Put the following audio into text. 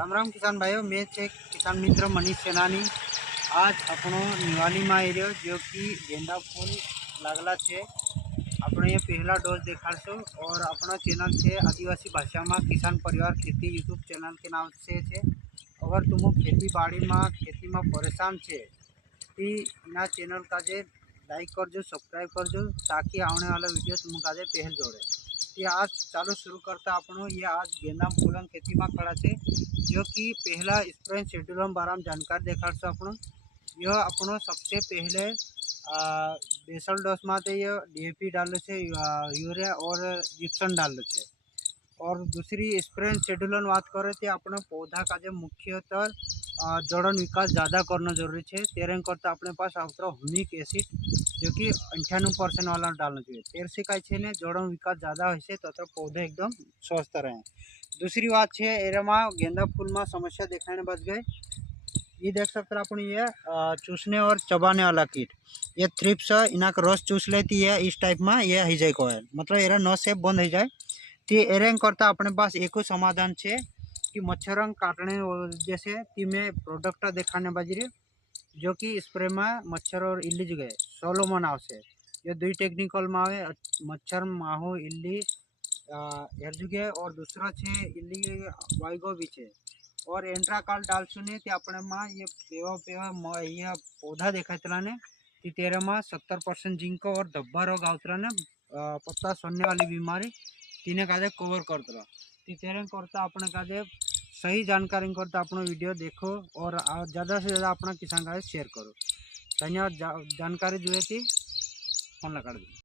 राम राम किसान भाइयों, मैं छे किसान मित्र मनीष सेनानी। आज अपनो निवाली में आई रह्यो जो कि गेंदा फूल लागला छे। अपने ये पहला डोज देखाड़शो और अपना चैनल छे आदिवासी भाषा में किसान परिवार खेती यूट्यूब चैनल के नाम से छे। अगर तुम खेती बाड़ी में खेती में परेशान छे तो इना चैनल का जे लाइक करजो, सब्सक्राइब करजो ताकि आने वाला वीडियो तुम का पहल जोड़े। ये आज चालू शुरू करता अपनो ये आज गेंदा फूलन खेती में खड़ा है जो कि पहला स्प्रे शेड्यूल बारे में जानकारी देखाड़शो अपनो। यह अपनो सबसे पहले बेसल डोज में ये DAP डालो छे, यूरिया और जिप्सम डालो छे। और दूसरी स्प्रे शेड्यूल बात करें तो अपने पौधा का जो मुख्यतः जड़न विकास ज़्यादा करना जरूरी है। तेरे करता अपने पास आवतो ह्यूमिक एसिड जो कि 98% वाला डालना चाहिए। तेर से कई छे ने जड़न विकास ज़्यादा हो तो पौधे एकदम स्वस्थ रहे। दूसरी बात है एरे में गेंदा फूल में समस्या दिखाने बच गई। ये देख सकते हैं अपनी ये चूसने और चबाने वाला कीट, ये थ्रिप्स इना रस चूस लेती है। इस टाइप में ये हो जाए को है, मतलब एरा नस से बंद हो जाए तो एरेंग करता अपने पास एक समाधान है कि मच्छरंग काटने जैसे ती में प्रोडक्ट दिखाने बजरी जो कि स्प्रे में मच्छर और इल्ली जो गए सोलोमन आवश्य। ये दुई टेक्निकल में आवे मच्छर माहो इल्ली एर जुगे और दूसरा छे इल्ली वाइगो भी छे। और एंट्राकाल डालशो ने ते अपने में ये पेवा पेवा ये पौधा देखातला ने कि तेरे में 70% जिंक और धब्बा रोग आवतला ने पत्ता सड़ने वाली बीमारी तीने काजे कवर करता। तेरे करता अपने काजे सही जानकारी करता अपना वीडियो देखो और ज़्यादा से ज़्यादा अपना किसान का शेयर करो। धन्यवाद। जानकारी जुए थी फोन लगा दी।